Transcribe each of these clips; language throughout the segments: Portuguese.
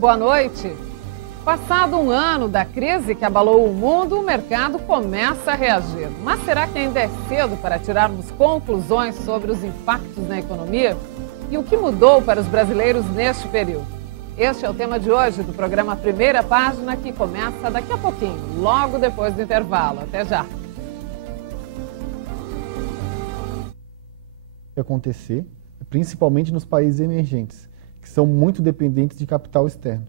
Boa noite. Passado um ano da crise que abalou o mundo, o mercado começa a reagir. Mas será que ainda é cedo para tirarmos conclusões sobre os impactos na economia? E o que mudou para os brasileiros neste período? Este é o tema de hoje do programa Primeira Página, que começa daqui a pouquinho, logo depois do intervalo. Até já. Acontecer, principalmente nos países emergentes, que são muito dependentes de capital externo.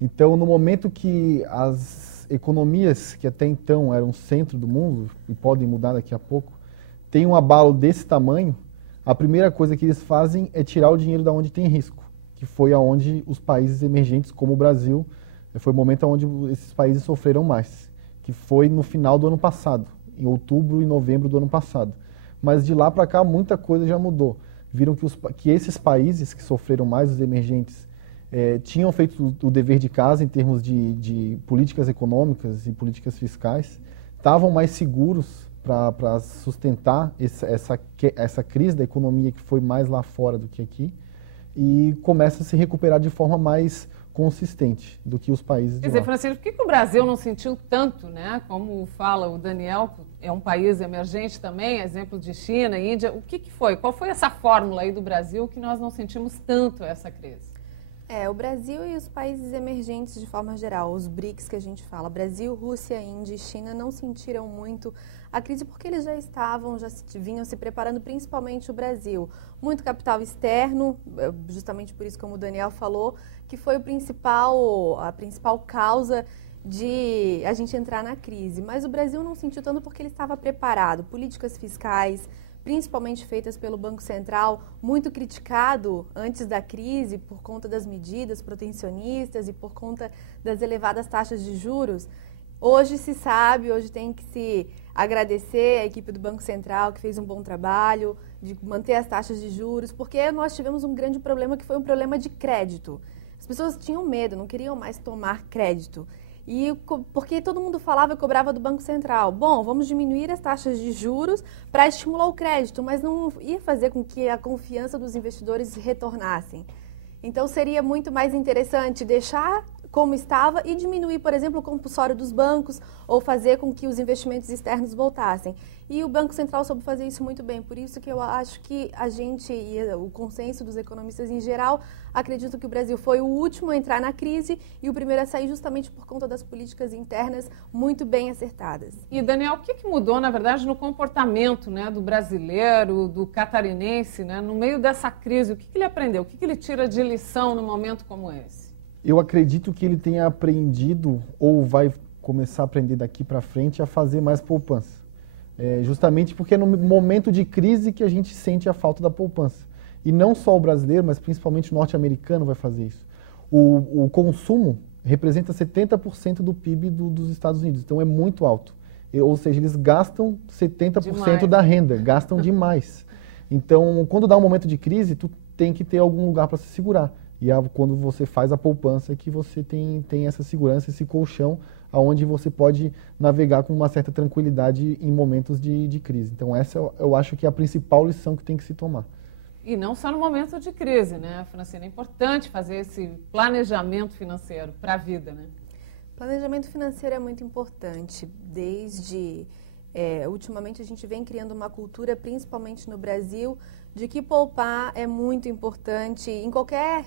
Então, no momento que as economias que até então eram o centro do mundo, e podem mudar daqui a pouco, têm um abalo desse tamanho, a primeira coisa que eles fazem é tirar o dinheiro da onde tem risco, que foi aonde os países emergentes, como o Brasil, foi o momento onde esses países sofreram mais, que foi no final do ano passado, em outubro e novembro do ano passado. Mas de lá para cá muita coisa já mudou. Viram que esses países que sofreram mais, os emergentes, tinham feito o dever de casa em termos de políticas econômicas e políticas fiscais, estavam mais seguros para sustentar essa crise da economia que foi mais lá fora do que aqui, e começa a se recuperar de forma mais consistente do que os países de lá. Quer dizer, Francisco, por que o Brasil não sentiu tanto, né? Como fala o Daniel, é um país emergente também, exemplo de China, Índia. O que foi? Qual foi essa fórmula aí do Brasil que nós não sentimos tanto essa crise? O Brasil e os países emergentes de forma geral, os BRICS que a gente fala, Brasil, Rússia, Índia e China não sentiram muito a crise porque eles já vinham se preparando, principalmente o Brasil. Muito capital externo, justamente por isso, como o Daniel falou, que foi a principal causa de a gente entrar na crise. Mas o Brasil não sentiu tanto porque ele estava preparado. Políticas fiscais, principalmente feitas pelo Banco Central, muito criticado antes da crise por conta das medidas protecionistas e por conta das elevadas taxas de juros. Hoje se sabe, hoje tem que se agradecer à equipe do Banco Central, que fez um bom trabalho de manter as taxas de juros, porque nós tivemos um grande problema que foi um problema de crédito. As pessoas tinham medo, não queriam mais tomar crédito. E porque todo mundo falava e cobrava do Banco Central. Bom, vamos diminuir as taxas de juros para estimular o crédito, mas não ia fazer com que a confiança dos investidores retornassem. Então, seria muito mais interessante deixar como estava e diminuir, por exemplo, o compulsório dos bancos ou fazer com que os investimentos externos voltassem. E o Banco Central soube fazer isso muito bem. Por isso que eu acho que a gente, e o consenso dos economistas em geral, acredito que o Brasil foi o último a entrar na crise e o primeiro a sair justamente por conta das políticas internas muito bem acertadas. E, Daniel, o que mudou, na verdade, no comportamento, né, do brasileiro, do catarinense, né, no meio dessa crise? O que ele aprendeu? O que ele tira de lição num momento como esse? Eu acredito que ele tenha aprendido, ou vai começar a aprender daqui para frente, a fazer mais poupança. Justamente porque é no momento de crise que a gente sente a falta da poupança. E não só o brasileiro, mas principalmente o norte-americano vai fazer isso. O consumo representa 70% do PIB dos Estados Unidos, então é muito alto. Ou seja, eles gastam 70% demais. Da renda, gastam demais. Então, quando dá um momento de crise, tu tem que ter algum lugar para se segurar. E quando você faz a poupança é que você tem essa segurança, esse colchão, onde você pode navegar com uma certa tranquilidade em momentos de crise. Então essa eu acho que é a principal lição que tem que se tomar. E não só no momento de crise, né, Francina? É importante fazer esse planejamento financeiro para a vida, né? Planejamento financeiro é muito importante. Ultimamente a gente vem criando uma cultura, principalmente no Brasil, de que poupar é muito importante em qualquer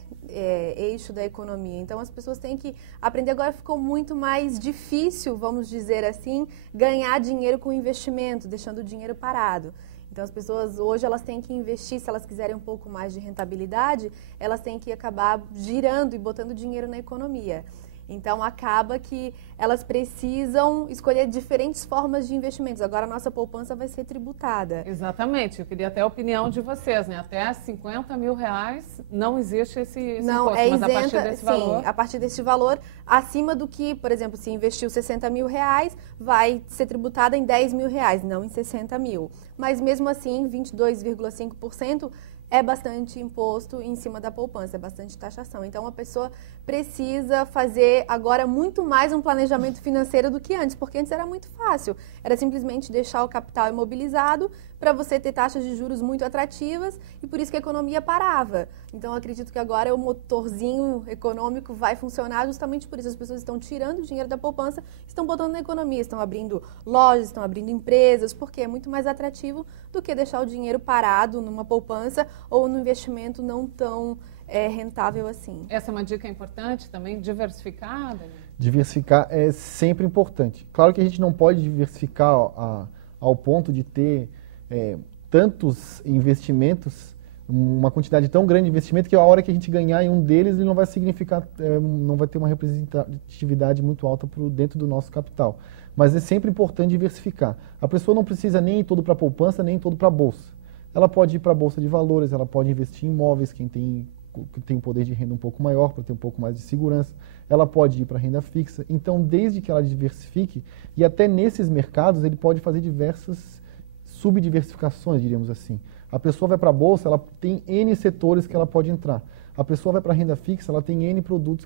eixo da economia. Então, as pessoas têm que aprender. Agora ficou muito mais difícil, vamos dizer assim, ganhar dinheiro com investimento, deixando o dinheiro parado. Então, as pessoas hoje elas têm que investir, se elas quiserem um pouco mais de rentabilidade, elas têm que acabar girando e botando dinheiro na economia. Então, acaba que elas precisam escolher diferentes formas de investimentos. Agora, a nossa poupança vai ser tributada. Exatamente. Eu queria até a opinião de vocês, né? Até R$50 mil não existe esse não, imposto, mas isenta, a partir desse valor... Sim, a partir desse valor, acima do que, por exemplo, se investiu R$60 mil, vai ser tributada em R$10 mil, não em 60 mil. Mas, mesmo assim, 22,5% é bastante imposto em cima da poupança, é bastante taxação. Então, a pessoa precisa fazer agora muito mais um planejamento financeiro do que antes, porque antes era muito fácil. Era simplesmente deixar o capital imobilizado para você ter taxas de juros muito atrativas e por isso que a economia parava. Então, eu acredito que agora o motorzinho econômico vai funcionar justamente por isso. As pessoas estão tirando o dinheiro da poupança, estão botando na economia, estão abrindo lojas, estão abrindo empresas, porque é muito mais atrativo do que deixar o dinheiro parado numa poupança ou num investimento não tão rentável assim. Essa é uma dica importante também, diversificar, Daniel? Diversificar é sempre importante. Claro que a gente não pode diversificar ao ponto de ter tantos investimentos, uma quantidade tão grande de investimento que a hora que a gente ganhar em um deles, ele não vai significar, não vai ter uma representatividade muito alta dentro do nosso capital. Mas é sempre importante diversificar. A pessoa não precisa nem ir todo para a poupança, nem todo para a bolsa. Ela pode ir para a bolsa de valores, ela pode investir em imóveis, quem tem um poder de renda um pouco maior, para ter um pouco mais de segurança. Ela pode ir para a renda fixa. Então, desde que ela diversifique, e até nesses mercados, ele pode fazer diversas subdiversificações, diríamos assim. A pessoa vai para a bolsa, ela tem N setores que ela pode entrar. A pessoa vai para a renda fixa, ela tem N produtos